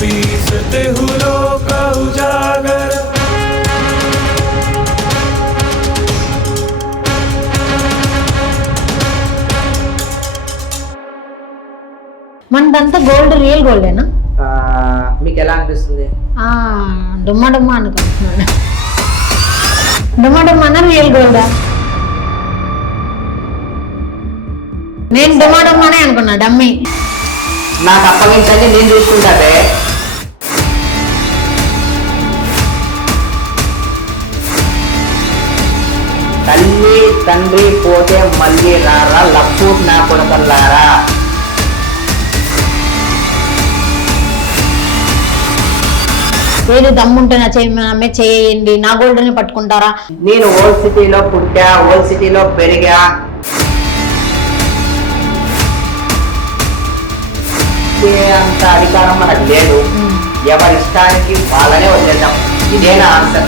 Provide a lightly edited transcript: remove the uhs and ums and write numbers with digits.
पीसते हुलों का उजागर। మనదంతా గోల్డ్ రియల్ గోల్డేనా? మీకు ఎలా అనిపిస్తుంది? డుమ్మా డుమ్మా అనుకుంటున్నాను. డుమ్మా డుమ్మా రియల్ గోల్డా? నేను డుమ్మా డుమ్మానే అనుకున్నా, డమ్మీ. నాకు అప్పగించండి, నేను చూసుకుంటానే. తల్లి తండ్రి పోతే మళ్ళీ రారా లప్పు నా కొడుకల్లారా. ఏది దమ్ముంటే నా చేయండి, నా గోల్డ్ని పట్టుకుంటారా? నేను ఓల్డ్ సిటీలో పుట్టా, ఓల్డ్ సిటీలో పెరిగా. అంత అధికారం మనకు లేదు. ఎవరి ఇష్టానికి వాళ్ళనే వదిలేద్దాం. ఇదే నా ఆన్సర్.